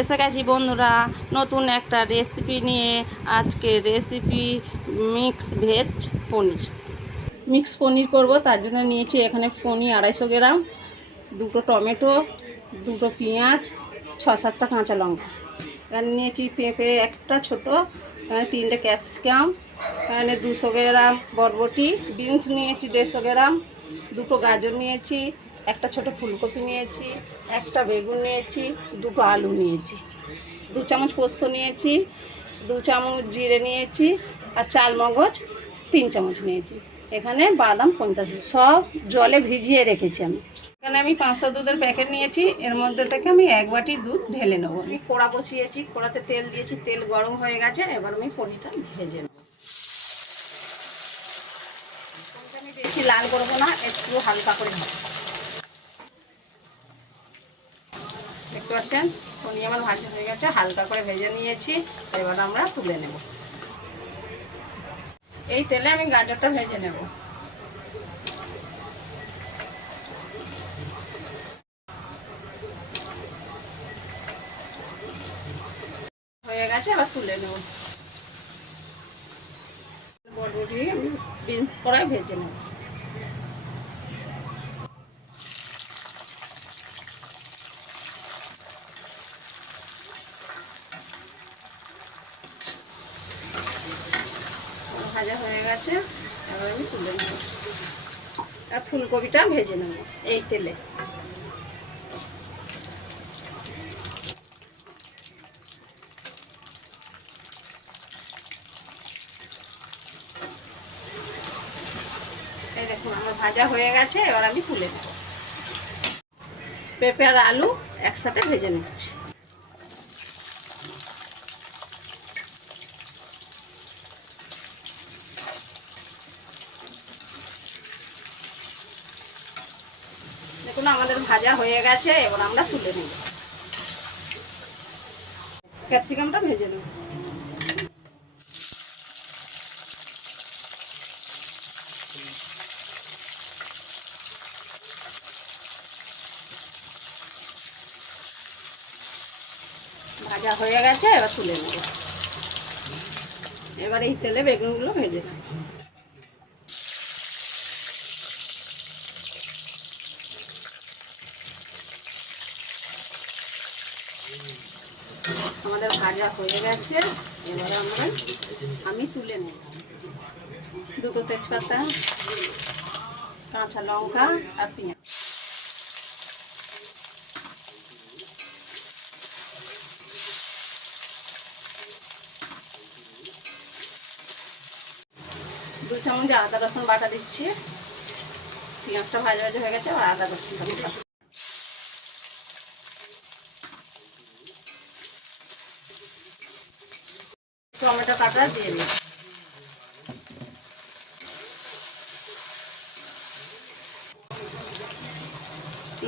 এসে গেছি বন্ধুরা, নতুন একটা রেসিপি নিয়ে আজকে recipe mix veg paneer. Mix paneer করব, তার জন্য নিয়েছি এখানে পনির আড়াইশো গ্রাম, দুটো টমেটো, দুটো পেঁয়াজ, ছ সাতটা কাঁচা লঙ্কা। এখানে নিয়েছি পেঁপে একটা ছোট, এখানে তিনটে ক্যাপসিকাম এখানে দুশো গ্রাম বরবটি, বিনস নিয়েছি দেড়শো গ্রাম, দুটো গাজর নিয়েছি একটা ছোট ফুলকপি নিয়েছি, একটা বেগুন নিয়েছি, দুটো আলু নিয়েছি। দু চামচ পোস্ত নিয়েছি, দু চামচ জিরে নিয়েছি আর চাল মগজ তিন চামচ নিয়েছি। এখানে বাদাম পঞ্চাশ, সব জলে ভিজিয়ে রেখেছি আমি। এখানে আমি পাঁচশো দুধের প্যাকেট নিয়েছি, এর মধ্যে থেকে আমি এক বাটি দুধ ঢেলে নেব। আমি কড়া বসিয়েছি, কড়াতে তেল দিয়েছি, তেল গরম হয়ে গেছে, এবার আমি পনিরটা ভেজে নেব। আমি বেশি লাল করব না, একটু হালকা করে ভাজবো। দেখতে পাচ্ছেন আমার ভাজা হয়ে গেছে, হালকা করে ভেজে নিয়েছি, এবার আমরা তুলে নেব। এই তেলে আমি গাজরটা ভেজে নেব। হয়ে গেছে, এবার তুলে নেব। আমি বিনস কড়াই ভেজে নেব ভাজা হয়ে গেছে এবার আমি তুলে নেব। আর ফুলকপিটা ভেজে নেব এই তেলে। আমার ভাজা হয়ে গেছে, এবার আমি তুলে নেব। পেঁপে আর আলু একসাথে ভেজে নিচ্ছি। দেখুন, আমাদের ভাজা হয়ে গেছে, এবার আমরা তুলে নেব। ক্যাপসিকামটা ভেজে নেব। ভাজা হয়ে গেছে, এবার তুলে নেব। এবার এই তেলে বেগুনগুলো ভেজে নেব। আমাদের ভাজা হয়ে গেছে। এবার আমরা আমি তুলে নেব। দুটো তেজপাতা, কাঁচা লঙ্কা আর পেঁয়াজ। দু চামচ আদা রসুন বাটা দিচ্ছি। পেঁয়াজটা ভাজা ভাজা হয়ে গেছে আর আদা রসুনটা টমেটো কাটা দিয়ে দিই।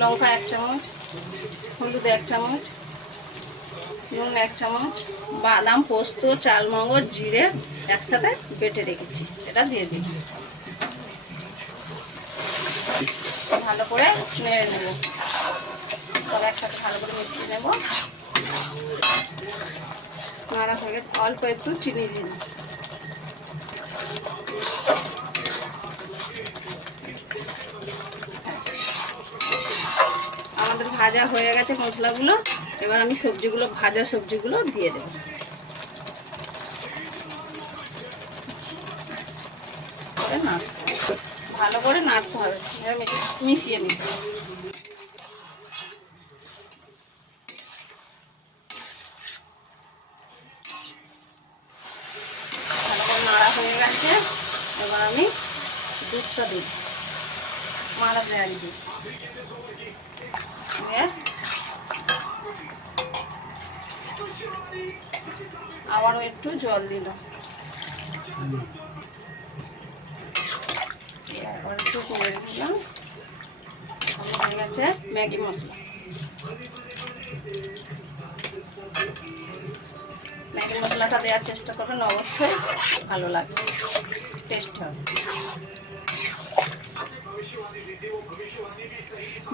লঙ্কা এক চামচ, হলুদ এক চামচ, নুন এক চামচ, বাদাম, পোস্ত, চালমগজ, জিরে একসাথে বেটে রেখেছি। এটা দিয়ে দিই। ভালো করে নেড়ে নেব। সব একসাথে ভালো করে মিশিয়ে নেব। নাড়া হয়ে অল্প একটু চিনি দিন আমাদের ভাজা হয়ে গেছে মশলাগুলো, এবার আমি সবজিগুলো, ভাজা সবজিগুলো দিয়ে দেব। ভালো করে নাড়তে হবে মিশিয়ে মিশিয়ে ভালো করে গেছে এবার আমি দুধটা দিই। মারা দিই দিয়ে আবারও একটু জল আবার একটু করে দিলাম হয়ে ম্যাগি মশলা। ম্যাগি মশলাটা দেওয়ার চেষ্টা করবেন, অবশ্যই ভালো লাগবে টেস্ট হবে।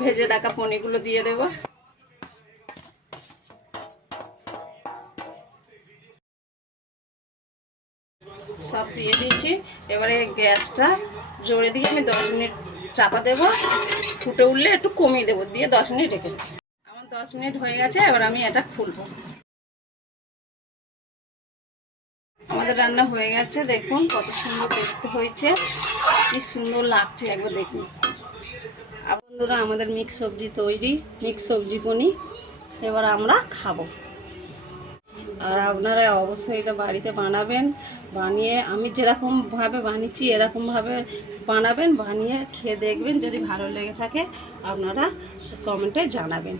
ভেজে রাখা পনিরগুলো দিয়ে দেব। সব দিয়ে দিচ্ছি। এবারে গ্যাসটা জোরে দিয়ে আমি দশ মিনিট চাপা দেব। ফুটে উঠলে একটু কমিয়ে দেবো, দিয়ে দশ মিনিট রেখে আমার দশ মিনিট হয়ে গেছে, এবার আমি এটা খুলবো। আমাদের রান্না হয়ে গেছে, দেখুন কত সুন্দর দেখতে হয়েছে। কি সুন্দর লাগছে, একবার দেখুন। বন্ধুরা, আমাদের মিক্স সবজি তৈরি মিক্স সবজি পনির এবার আমরা খাব। আর আপনারা অবশ্যই এটা বাড়িতে বানাবেন, বানিয়ে আমি যেরকমভাবে বানিয়েছি এরকমভাবে বানাবেন, বানিয়ে খেয়ে দেখবেন, যদি ভালো লেগে থাকে, আপনারা কমেন্টে জানাবেন।